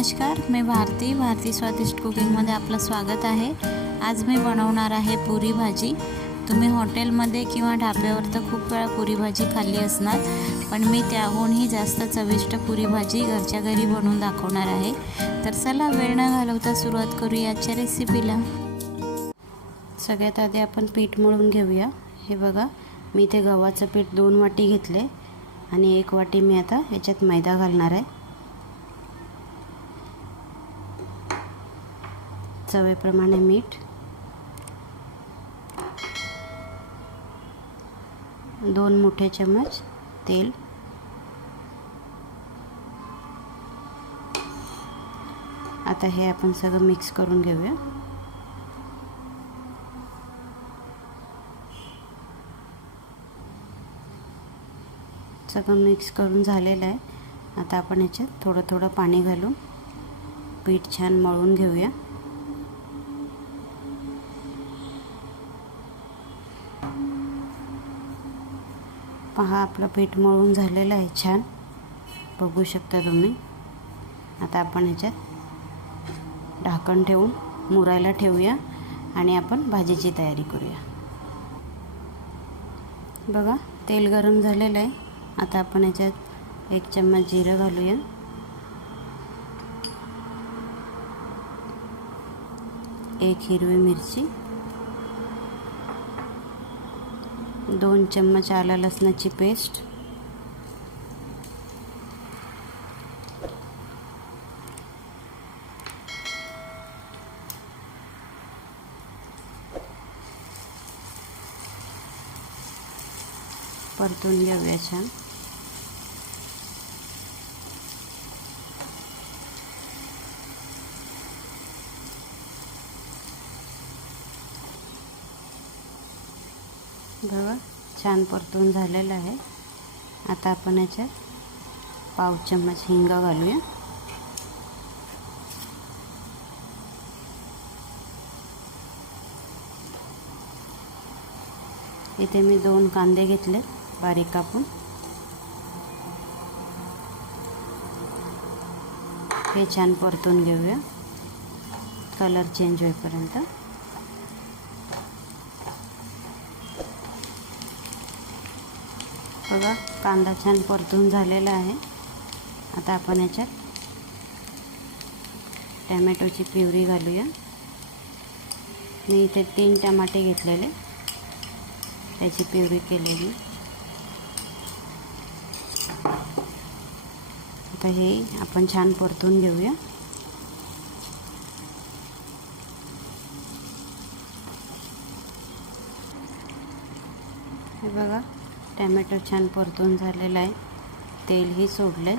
नमस्कार, मी भारती स्वादिष्ट कुकिंगमध्ये आपलं स्वागत आहे। आज मी बनवणार आहे पुरी भाजी। तुम्ही हॉटेलमध्ये किंवा ढाब्यावर तर खूप वेळा पुरी भाजी खाल्ली असणार, पण मी त्याहूनही जास्त चविष्ट पुरी भाजी घरच्या घरी बनवून दाखवणार आहे। तर चला वेळ न घालवता सुरुवात करूया आजच्या रेसिपीला। सगळ्यात आधी आपण पीठ मळून घेऊया। हे बघा, मी इथे गव्हाचं पीठ 2 वाटी घेतले आणि 1 वाटी मी आता याच्यात मैदा घालणार आहे। चवीप्रमाणे मीठ, 2 मोठे चम्मच तेल, आता हे आपण सगळं मिक्स करून घेऊया। सगळं मिक्स करून झालेलं आहे। आता आपण याच्यात थोडं थोडं पाणी घालून पीठ छान मळून घेऊया। पहा, आपलं पीठ मळून झालेलं आहे, छान बघू शकता तुम्ही। आता आपण याच्यात ढाकण ठेवून मुरायला ठेवूया आणि आपण भाजीची तयारी करूया। बघा, तेल गरम झालेलं आहे। आता आपण याच्यात 1 चम्मच जिरं घालूया, 1 हिरवी मिरची, 2 चम्मच आलं लसणाची पेस्ट, परतून घेऊया छान। बघा, छान परतून झालेलं आहे। आता आपण याच्यात पाव चम्मच हिंग घालूया, इथे मी 2 कांदे घेतले बारीक कापून। हे छान परतून घेऊया कलर चेंज होईपर्यंत। बघा, कांदा छान परतून झालेला आहे। आता आपण याच्यात टोमॅटोची प्युरी घालूया। मी इथे 3 टमाटे घेतलेले, त्याची प्युरी केलेली। आता हे आपण छान परतून घेऊया। हे बघा, टोमॅटो छान परतून झालेला आहे, तेलही सोडले,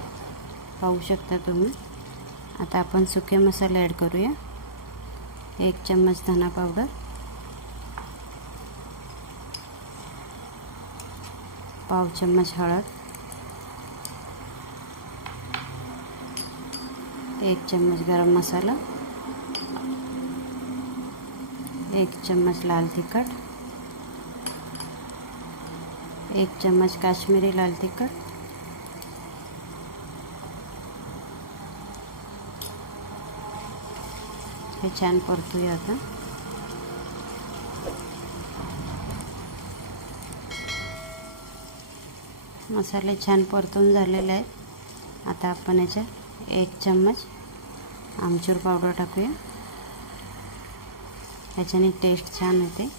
पाहू शकता तुम्ही। आता आपण सुके मसाले ॲड करूया। 1 चम्मच धना पावडर, 1/2 चम्मच हळद, 1 चम्मच गरम मसाला, 1 चम्मच लाल तिखट, 1 चम्मच काश्मीरी लाल तिखट, हे छान परतूया आता। मसाले छान परतून झालेले आहेत। आता आपण याच्यात 1 चम्मच आमचूर पावडर टाकूया, याच्याने टेस्ट छान येते।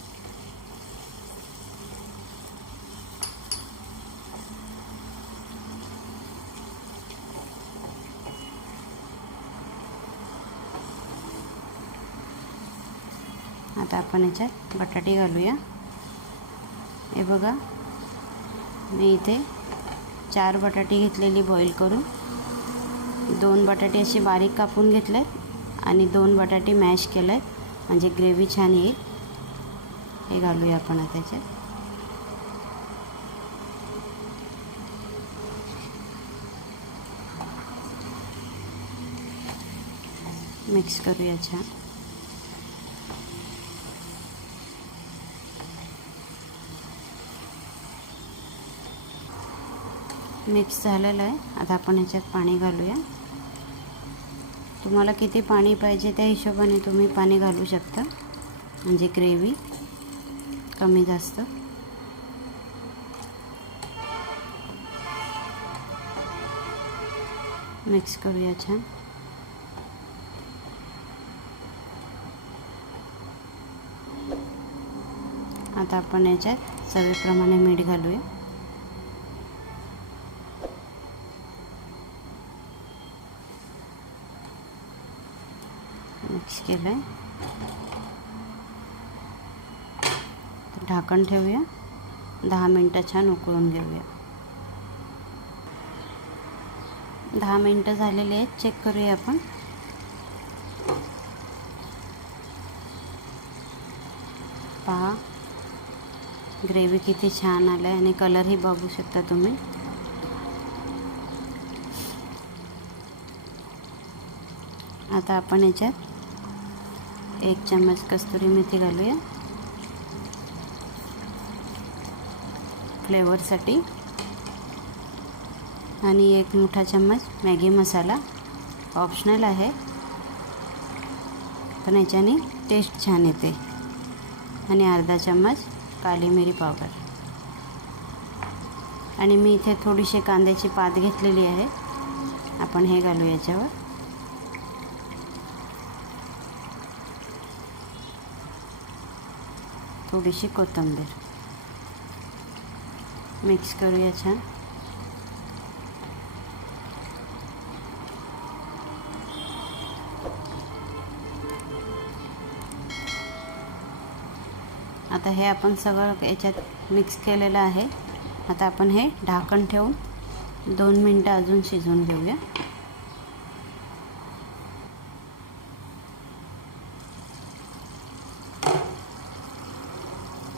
आता आपण याच्यात बटाटे घालूया। हे बघा, मी इथे 4 बटाटे घेतलेली बॉईल करून, 2 बटाटे असे बारीक कापून घेतलेत आणि 2 बटाटे मॅश केलेत, म्हणजे ग्रेव्ही छान येईल। हे घालूया आपण आता याच्यात। मिक्स करूया छान। मिक्स झालेलं आहे। आता आपण याच्यात पाणी घालूया। तुम्हाला किती पाणी पाहिजे त्या हिशोबाने तुम्ही पाणी घालू शकता, म्हणजे ग्रेव्ही कमी जास्त. मिक्स करूया छान. आता आपण याच्यात चवीप्रमाणे मीठ घालूया. मिक्स केलं. ढाकण ठेवूया. 10 मिनटं छान उकळून घेऊया. 10 मिनटं झालेले आहेत. चेक करूया आपण. पहा ग्रेव्ही किती छान आलं आहे आणि कलरही बघू शकता तुम्ही. आता आपण याच्यात 1 चम्मच कस्तुरी मेथी घालूया फ्लेवरसाठी, आणि 1 मोठा चम्मच मॅगी मसाला. ऑप्शनल आहे, पण याच्याने टेस्ट छान येते. आणि अर्धा चम्मच काली मिरी पावडर. आणि मी इथे थोडीशी कांद्याची पात घेतलेली आहे, आपण हे घालू याच्यावर. थोडीशी कोथिंबीर. मिक्स करूया छान. आता हे आपण सगळं याच्यात मिक्स केलेलं आहे. आता आपण हे ढाकण ठेवून 2 मिनटं अजून शिजवून घेऊया.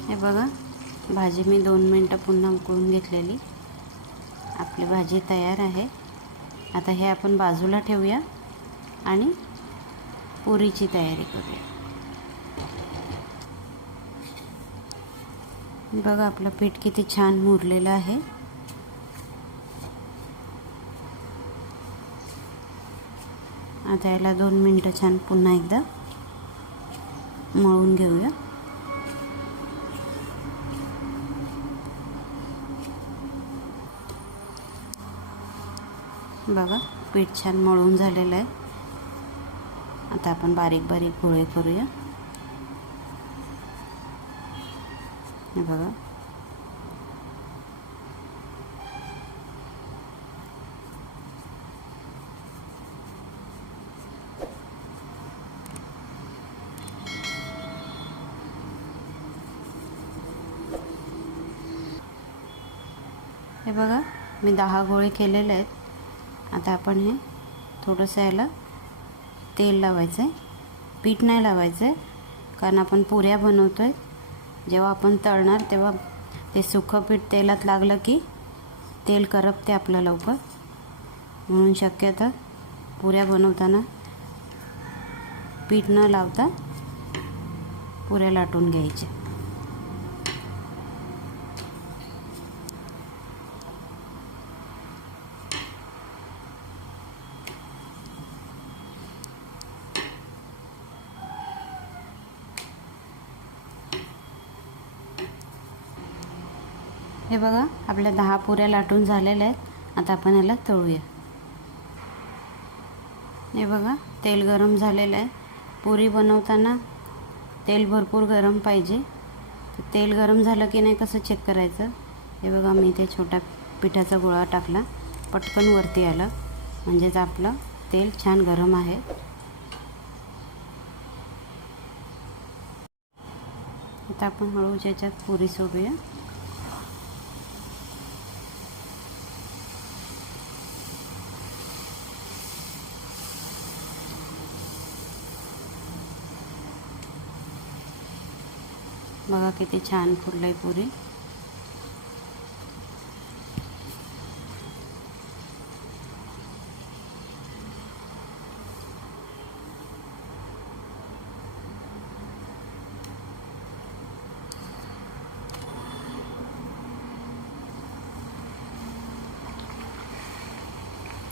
हे बघा, भाजी मी 2 मिनटं पुन्हा उकळून घेतलेली. आपली भाजी तयार आहे. आता हे आपण बाजूला ठेवूया आणि पुरीची तयारी करूया. बघा आपलं पीठ किती छान मुरलेलं आहे. आता याला 2 मिनटं छान पुन्हा एकदा मळून घेऊया. बघा पीठ छान मळून झालेलं आहे. आता आपण बारीक बारीक गोळे करूया. हे बघा, हे बघा मी 10 गोळे केलेले आहेत. आता आपण हे थोडंसं याला तेल लावायचं आहे. पीठ नाही लावायचं आहे, कारण आपण पुऱ्या बनवतो आहे. जेव्हा आपण तळणार तेव्हा ते सुकं पीठ तेलात लागलं की तेल करपते आपलं लवकर, म्हणून शक्यतो पुऱ्या बनवताना पीठ न लावता पुऱ्या लाटून घ्यायच्या. हे बघा आपल्या 10 पुऱ्या लाटून झालेल्या आहेत. आता आपण याला तळूया. हे बघा तेल गरम झालेलं आहे. पुरी बनवताना तेल भरपूर गरम पाहिजे. तेल गरम झालं की नाही कसं चेक करायचं. हे बघा मी इथे छोटा पिठाचा गोळा टाकला, पटकन वरती आला, म्हणजेच आपलं तेल छान गरम आहे. आता आपण हळूच याच्यात पुरी सोडूया. बघा किती छान फुललंय पुरी.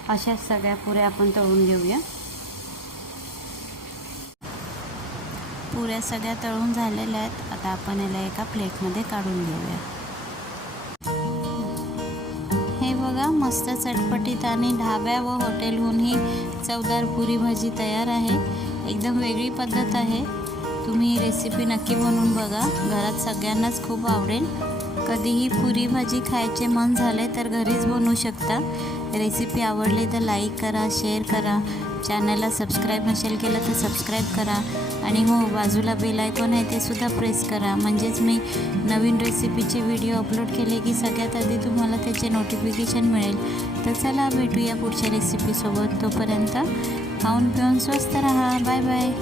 अशाच सगळ्या पुऱ्या आपण तळून घेऊया. पुऱ्या सगळ्या तळून झालेल्या आहेत. आता आपण याला एका प्लेटमध्ये काढून घेऊया. हे बघा, मस्त चटपटीत आणि ढाब्या व हॉटेलहूनही चवदार पुरी भाजी तयार आहे. एकदम वेगळी पद्धत आहे. तुम्ही ही रेसिपी नक्की बनवून बघा. घरात सगळ्यांनाच खूप आवडेल. कधीही पुरी भाजी खायचे मन झाले तर घरीच बनवू शकता. रेसिपी आवडली तर लाईक करा, शेअर करा. चॅनलला सबस्क्राईब नसेल केलं तर सबस्क्राईब करा. आणि हो, बाजूला बेल आयकॉन आहे ते सुद्धा प्रेस करा. म्हणजेच मी नवीन रेसिपीचे व्हिडिओ अपलोड केले की सगळ्यात आधी तुम्हाला त्याचे नोटिफिकेशन मिळेल. तर चला भेटूया पुढच्या रेसिपीसोबत. तोपर्यंत खाऊन पिऊन स्वस्त राहा. Bye bye.